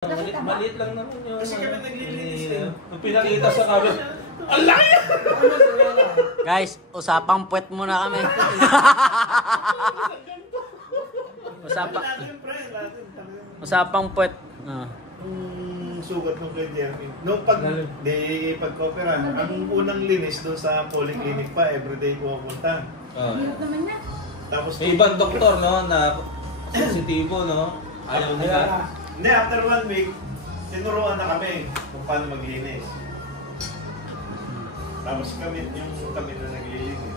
Maliit lang naman yun. Kasi kami naglilinis din. Nung pinakita sa camera, ang laki! Guys, usapang puwet muna kami. Usapang puwet. Sugat ng kay Jeremy. Nung pagkopera, ang unang linis doon sa polyclinic pa, everyday ko pupunta. Hirap naman niya. Tapos May ibang doktor, no, na sensitibo, no? Ayaw nila. Hindi, after 1 week, tinuruan na kami kung paano maglinis. Tapos kami na naglilinis.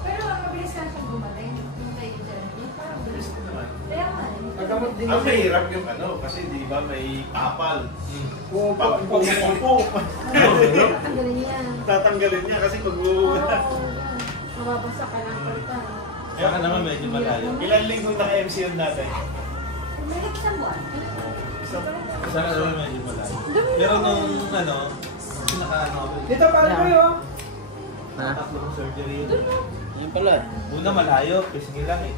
Pero mabilis ka siyang gumaling. Yung kay Jeremy. Parang Bilis bilis. ko naman. Kaya nga. Ang mahirap yung kasi di ba may tapal. Pagpupo. Tatanggalin niya. Tatanggalin niya kasi pag Mababasa ka lang pagka. Kaya ka naman medyo malayo. Ilan linggo naka-MC yun natin? May isang buwan. Isa ka naman medyo malayo. Pero nung pinaka-ano, Dito pala kayo. tatlong surgery yun. Yun pala. Una malayo, pisingin lang eh.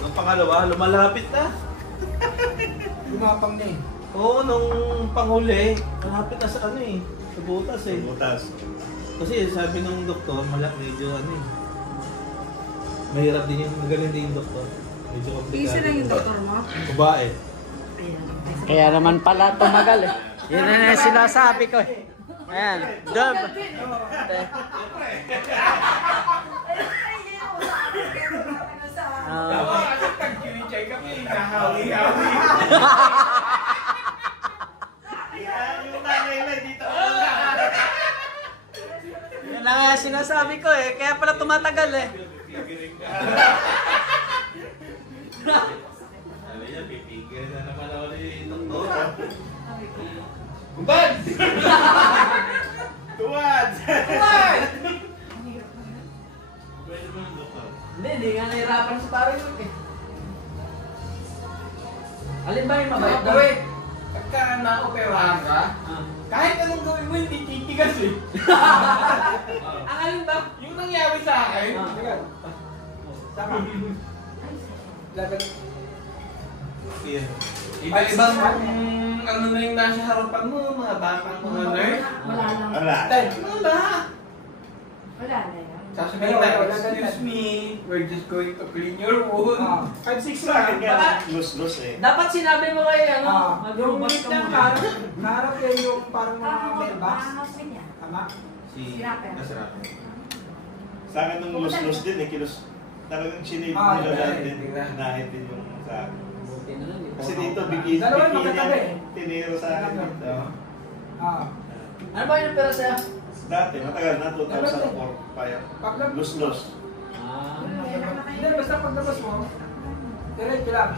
Nung pangalawa, lumalapit na. Gumapang na eh. Oo, nung panghuli, malapit na sa sa butas eh. Butas. Kasi sabi ng doktor, medyo mahirap din yung, magaling din yung doktor. Medyo komplikado. Isa lang yung doktor mo? Babae. Kaya naman pala tumagal eh. Yun na yung sinasabi ko eh. Ayan. Dub. Tag-kinichay kami, nahawi-hawi. Yung nanay na dito. Yun na nga yung sinasabi ko eh. Kaya pala tumatagal eh. Sabi niya, pipigil na naman ako ni doktor. Bad! Tuwad! Bad! Pwede mo ng doktor. Hindi nga nahirapan sa paro yun eh. Alin ba yung mabait daw? Gawin! Pagka na-operahan ka, kahit anong gawin mo, hindi titigas eh. Ang alin ba? Yung nangyari sa akin, sama. Lagat. Yeah. Iba-ibang ano na yung nasa harapan mo, mga batang mga nerd. Wala lang. Wala. Ano ba? Wala na yan. Sasabihin na, excuse me, we're just going to clean your wound. 5-6 Sa akin lang. nga, lus-lus eh. Dapat sinabi mo kay Yung mag-robot unit ka lang muna. harap yan yung parang mga Tapos mailbox. housemate niya. Tama? Si Rapper. Rapper. Sa akin nung lus-lus din eh, talagang sinave Ah, nila yeah, din. yeah. Nahit din yung sa akin. Buti na lang. Kasi dito, bigyan Dalawa niya magkatabi eh. tiniro sa akin dito. Ano ba yung pera sa'yo? Dati, matagal na, 2004 pa yan. Paglag- Lus-lus. Hindi, basta paglabas mo, diretso lang.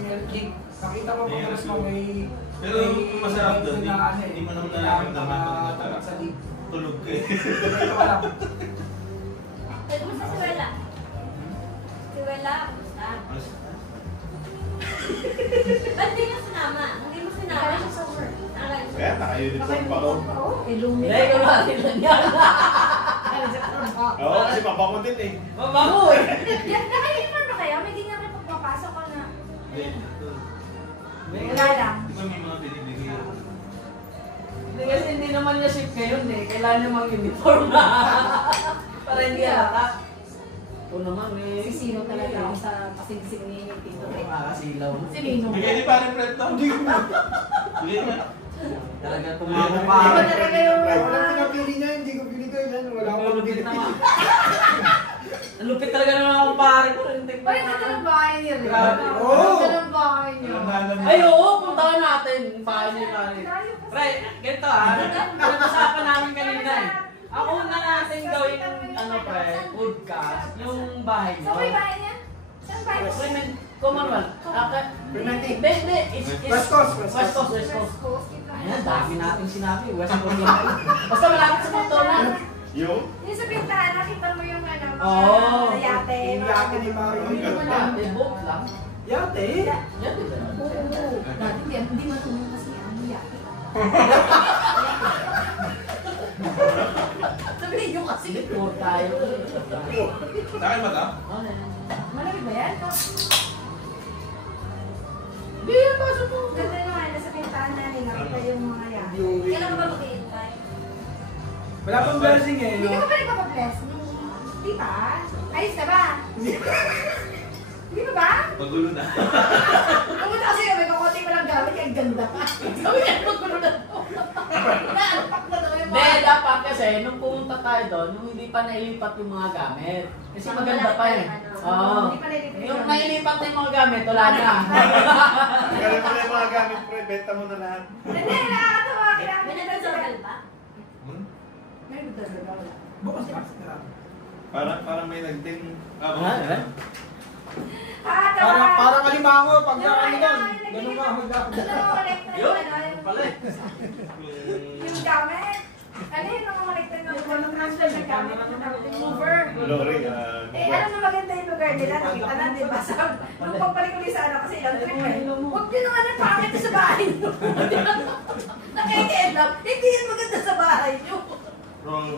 May kick. Nakita mo paglabas mo may... Pero masarap doon, hindi mo naman nararamdaman pag natara. sa lig. Tulog ka eh. Diretso ka lang. Kumusta si Wela? Si Wela, kumusta? Ba't di niya sinama? Hindi mo sinama? Kaya siya sa work. Kaya naka-uniform pa ako. Illumina. Hindi ko natin lang yan. Oo, kasi mabango din eh. Mabango eh. Yan, naka-uniform na kaya? May ganyan kayo pagpapasok ko na. Hindi, ito. Wala lang. Di ba may mga binibigay? Hindi kasi hindi naman niya shift ngayon eh. Kailangan niya mag-uniform na. Para hindi halata. O naman eh. Si Sino talaga ako sa pasigsig ni Tito Tek. Makakasilaw. Si Mino. Bigay ni pare Fred to. Bigay niya. Talaga tumama Iba pa. talaga yung... Walang pinapili niya, hindi ko pili ko yan. Wala akong Lupit pinapili. naman. Ang lupit talaga naman akong pare ko. Ay, ganda ng bahay niya rin. Grabe. Oo. Ganda ng bahay niya. Ay oo, puntahan natin. Paano niya pare. Pre, ganito pinag-usapan namin kanina eh. Ako na natin gawin pre, podcast, yung bahay Saan ba yung niyo. bahay niya? Saan bahay niya? Commonwealth. Hindi. West Coast, West Coast. West Coast. Ayan, dami natin sinabi. West Coast lang. Basta malapit sa McDonald's. Yung? Yung sa pintahan, nakita mo yung ano, Oo. mga yate. Yung yate ni Mario. Hindi naman natin, boat lang. Yate? Yan, di ba? Oo. Dati hindi matulong kasi ano yate. Sabihin nyo kasi. Boat tayo. Sa akin ba ito? Ano yan? Malamig ba yan? Hindi, pasok mo. Hindi uwi. Kailan ka ba mag-i-invite? Wala pang blessing eh. Hindi No? ka pa rin blessing. Di ba? Ayos ka ba? Di ba ba? Magulo na. Pumunta kasi kami, kakunti mo lang gamit, ang ganda pa. Sabi niya, magulo na to. Naanpak na daw yung Hindi, dapat kasi, nung pumunta tayo doon, nung hindi pa nailipat yung mga gamit. Kasi maganda pa eh. Oo. Hindi pa nilipat Yung nailipat na yung mga gamit, wala na. Galing mo na yung mga gamit, pre. Benta mo na lahat. Hindi, nakakatawa. Kailangan May mo na nagdadabal ba? May nagdadabal ba? Bukas na. Parang may nagting... Nakakatawa. Parang alimango pag Yung ano doon. ano, Ganun ka mag-upload. Yun, pala eh. Yung gamit. Ano yun ang maligtan ng transfer ng gamit? Yung mover. Lori, Eh, ano na maganda yung lugar nila? Nakita na, di ba? Nung pagbalik ulit sa ano, kasi yung trip eh. Huwag nyo naman ang pangit sa bahay nyo. Nakikiend up. Hindi yun maganda sa bahay nyo. Wrong.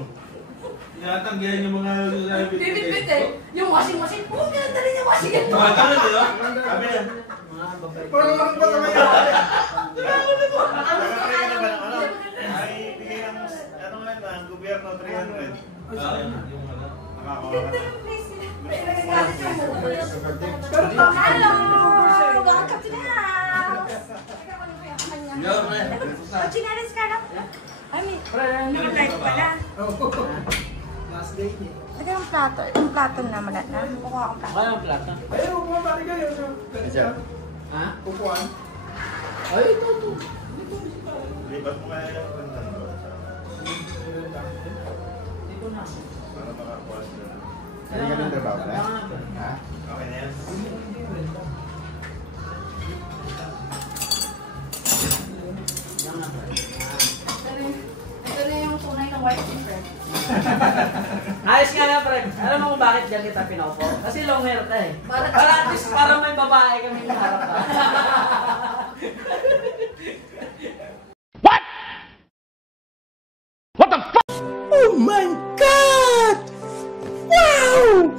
Tinatanggihan yung mga Bibit-bit eh. Yung washing machine. Oo, ganda rin yung washing machine. Mga tanong, di ba? Sabi yan. Mga babae. Parang lang ba sa mayari? Nakakatry ka na ba ng ano? Ay, bigay ng, ano nga na, ang gobyerno, 300. Yung ano. Nakakawa Ganda ka. ng place nila. May nagagalit yung mover. Pero Hello! Welcome to the house! Yo, pre. Oh, chinelas ka na? Ay, may nakatry pala. last day niya. Ito yung plato. Yung plato na malat na. Kukuha akong plato. Kaya ang plata. Ay, upuan pare kayo. Ha? Upuan. Ay, ito. Lipat mo kaya yung pantan ko. Dito na. Para makakuha sila. Hindi ka ng trabaho pala? Ha? Okay na yan? Yan na, pre. Ito na yung tunay ng white friend. Ayos nga na, pre. Alam mo kung bakit dyan kita pinaupo? Kasi long hair ka eh. Para- Para at least parang may babae kami harap ka. Oh my God! Wow!